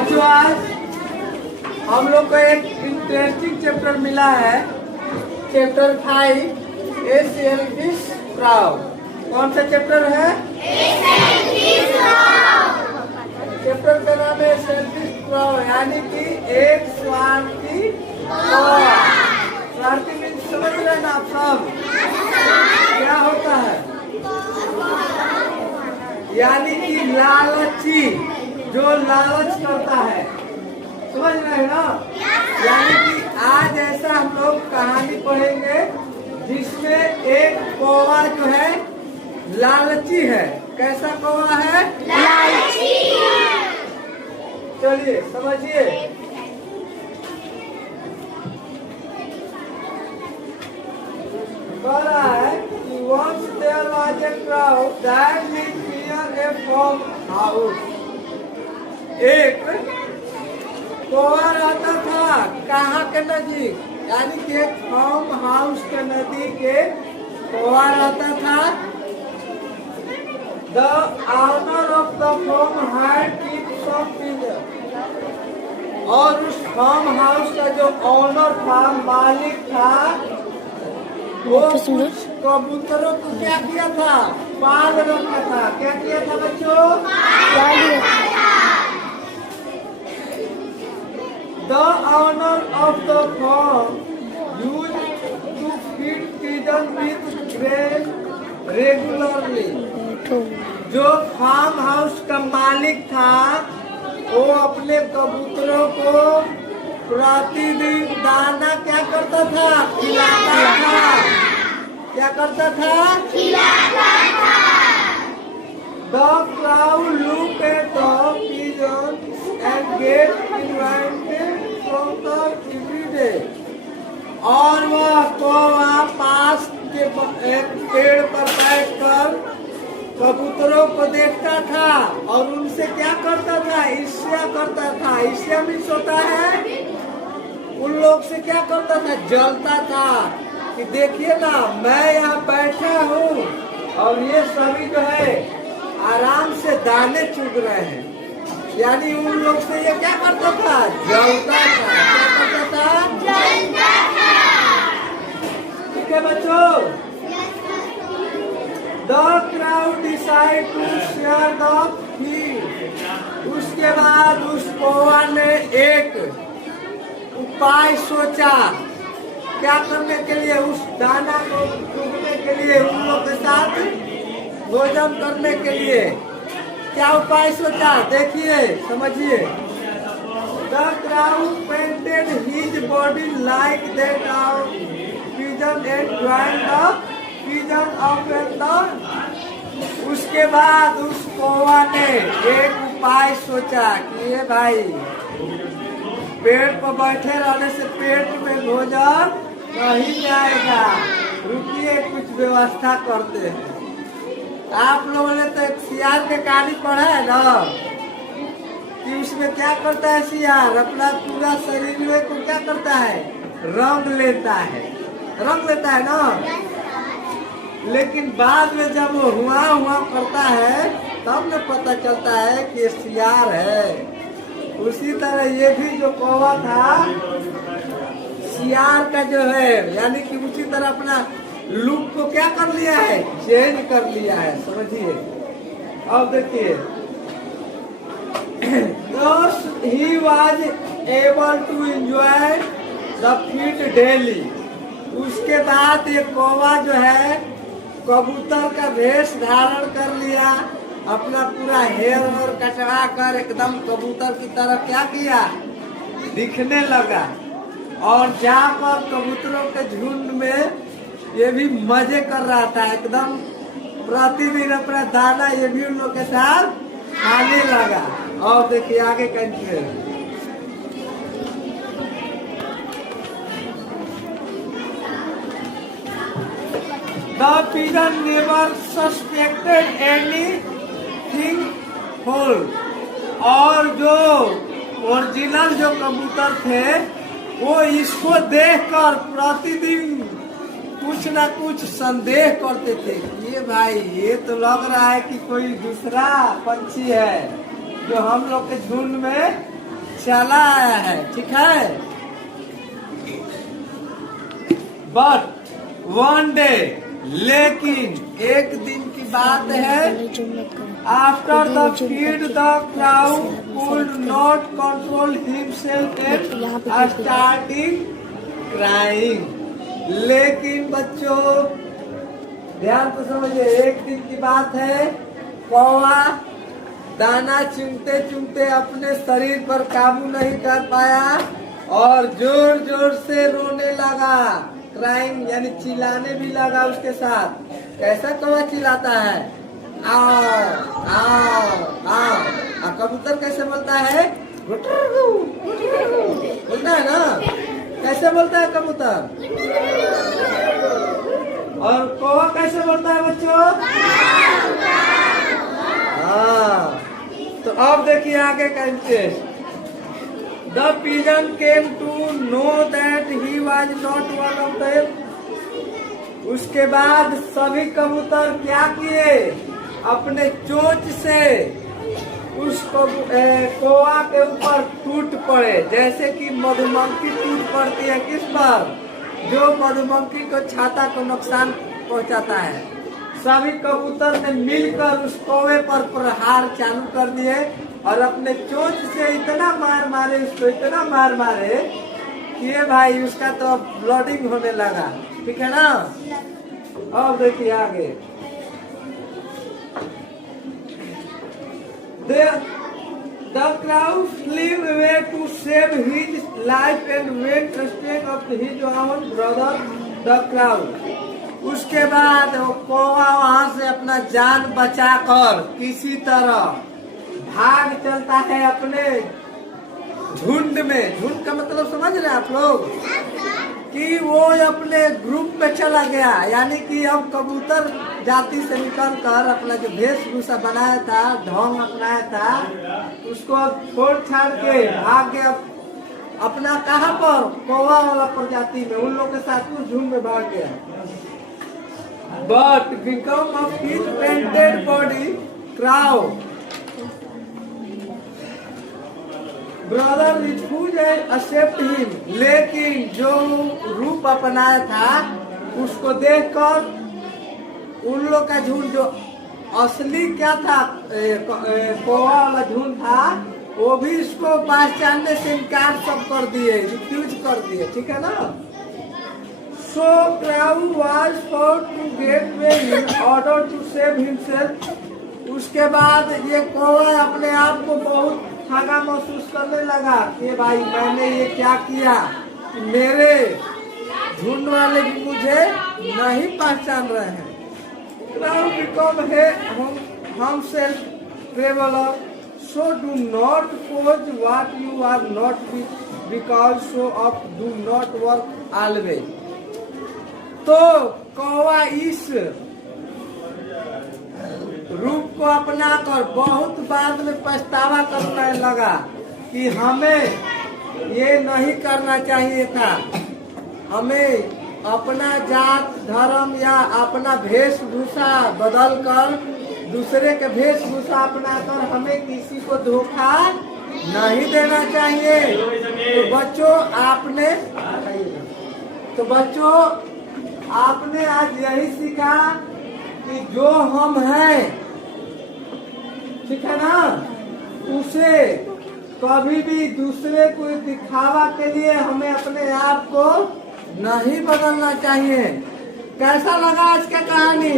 बच्चों आज हम लोग को एक इंटरेस्टिंग चैप्टर मिला है, चैप्टर 5 ए सेल्फिश क्राउ। कौन सा चैप्टर है? चैप्टर का नाम है सेल्फिश क्राउ, यानी कि एक स्वार्थी कौवा। स्वार्थी मीन्स समझ रहे हैं ना आप सब? क्या होता है? यानी कि लालची, जो लालच करता है, समझ रहे हैं ना? यानी कि आज ऐसा हम लोग कहानी पढ़ेंगे जिसमें एक कौवा जो है लालची है। कैसा कौवा है? लालची। चलिए समझिए। कह रहा है कि once there was a crow that lived near a farm house। एक कौवा रहता था कहाँ के नजदीक, यानी कि एक फार्म हाउस के नजदीक एक कौवा रहता था। The owner of the farm had kept some pigeons। और उस फार्म हाउस का जो ऑनर था, मालिक था, वो कुछ कबूतरों को क्या किया था? पाल रखा था। क्या किया था बच्चों? The owner of the farm used to feed pigeons with grain regularly। जो फार्म हाउस का मालिक था वो अपने कबूतरों को प्रतिदिन दाना क्या करता था? खिलाता था। क्या करता था? खिलाता था। The crow looked at the pigeons and get invited from them every day। और वह कौवा पास के एक पेड़ पर बैठकर कबूतरों को देखता था और उनसे क्या करता था? ईर्ष्या करता था। ईर्ष्या मीन्स होता है उन लोग से क्या करता था? जलता था कि देखिए ना, मैं यहाँ बैठा हूँ और ये सभी जो है आराम से दाने चुग रहे हैं। यानी उन लोग से ये क्या करता था? जलता था। क्या करता था? जलता था। ठीक है बच्चों। The crowd decided to share the feed। उसके बाद उस कौवा ने एक उपाय सोचा। क्या करने के लिए? उस दाना को चुगने के लिए, उन लोग के साथ भोजन करने के लिए क्या उपाय सोचा? देखिए समझिए। The crowd painted his body like that of pigeon and joined the pigeon up and down। उसके बाद उस कौवा ने एक उपाय सोचा कि ये भाई पेड़ पर बैठे रहने से पेट में भोजन नहीं जाएगा, रुकिए कुछ व्यवस्था करते हैं। आप लोगों ने तो एक सियार के कहानी पढ़ा है ना कि उसमें क्या करता है सियार? अपना पूरा शरीर में को क्या करता है? रंग लेता है। रंग लेता है ना, लेकिन बाद में जब वो हुआ करता है तब न पता चलता है कि ये सियार है। उसी तरह ये भी जो कौवा था सियार का जो है, यानी कि उसी तरह अपना लुक को क्या कर लिया है? चेंज कर लिया है। समझिए। अब देखिए, he was able to enjoy the feed daily। उसके बाद ये कौवा जो है कबूतर का वेश धारण कर लिया, अपना पूरा हेयर वेयर कटवा कर एकदम कबूतर की तरह क्या किया? दिखने लगा। और जाकर कबूतरों के झुंड में ये भी मजे कर रहा था एकदम। प्रतिदिन अपना दाना ये भी उन लोग के साथ खाने लगा। और देखिए आगे continue. The pigeon never suspected anything whole। और जो ओरिजिनल जो कबूतर थे वो इसको देखकर प्रतिदिन कुछ ना कुछ संदेह करते थे। ये भाई ये तो लग रहा है कि कोई दूसरा पंछी है जो हम लोग के झुंड में चला आया है, ठीक है। बट वन डे, लेकिन एक दिन की बात है, after the feed the crowd could not control himself and starting crying. लेकिन बच्चों ध्यान तो समझिए, एक दिन की बात है, कौवा दाना चुनते चुनते अपने शरीर पर काबू नहीं कर पाया और जोर जोर से रोने लगा, क्राइंग यानी चिल्लाने भी लगा उसके साथ। कैसा कौवा चिल्लाता है? आओ आओ आओ। कबूतर कैसे बोलता है? बोलता है ना? कैसे बोलता है कबूतर? और कौवा कैसे बोलता है बच्चों? हाँ, तो अब देखिए आगे का interest. The pigeon came to know that he was not one of them. उसके बाद सभी कबूतर क्या किए? अपने चोंच से उसको कौवा के ऊपर टूट पड़े, जैसे कि मधुमक्खी टूट पड़ती है किस पर? जो मधुमक्खी को छाता को नुकसान पहुंचाता है। सभी कबूतर ने मिलकर उस कौवे पर प्रहार चालू कर दिए और अपने चोंच से इतना मार मारे उसको, इतना मार मारे कि ये भाई उसका तो ब्लडिंग होने लगा, ठीक है ना। अब देखिए आगे। The crowd flew away to save his life and went instead of his own brother, the crowd. उसके बाद वो कौवा वहाँ से अपना जान बचाकर किसी तरह भाग चलता है अपने झुंड में। झुंड का मतलब समझ रहे हैं आप लोग? कि वो अपने ग्रुप में चला गया, यानी कि अब कबूतर जाति से निकल कर अपना जो वेशभूषा बनाया था, ढोंग अपनाया था, उसको अब छोड़ छाड़ के भाग गया अपना कहाँ पर? कौवा वाला प्रजाति में, उन लोगों के साथ उस झुंड में भाग गया। But because of his painted body, crowd brother refused to accept him। लेकिन जो रूप अपनाया था उसको देखकर उन लोग का झुंड, जो असली क्या था कौवा वाला झुंड था, वो भी इसको पहचानने से इनकार सब कर दिए, रिफ्यूज कर दिए, ठीक है ना। So crowd was forced to get away in order to save himself। उसके बाद ये कौवा अपने आप को बहुत ठगा महसूस करने लगा कि भाई मैंने ये क्या किया, मेरे झुंड वाले भी मुझे नहीं पहचान रहे हैं। Crowd become himself traveler, so do not pose what you are not because so of do not work always। तो कौवा इस रूप को अपनाकर बहुत बाद में पछतावा करने लगा कि हमें ये नहीं करना चाहिए था। हमें अपना जात धर्म या अपना वेशभूषा बदलकर दूसरे के वेशभूषा अपनाकर हमें किसी को धोखा नहीं देना चाहिए। तो बच्चों आपने आज यही सीखा कि जो हम हैं, ठीक है ना, उसे कभी भी दूसरे को दिखावा के लिए हमें अपने आप को नहीं बदलना चाहिए। कैसा लगा आज का कहानी?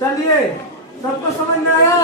चलिए, सबको समझ में आया?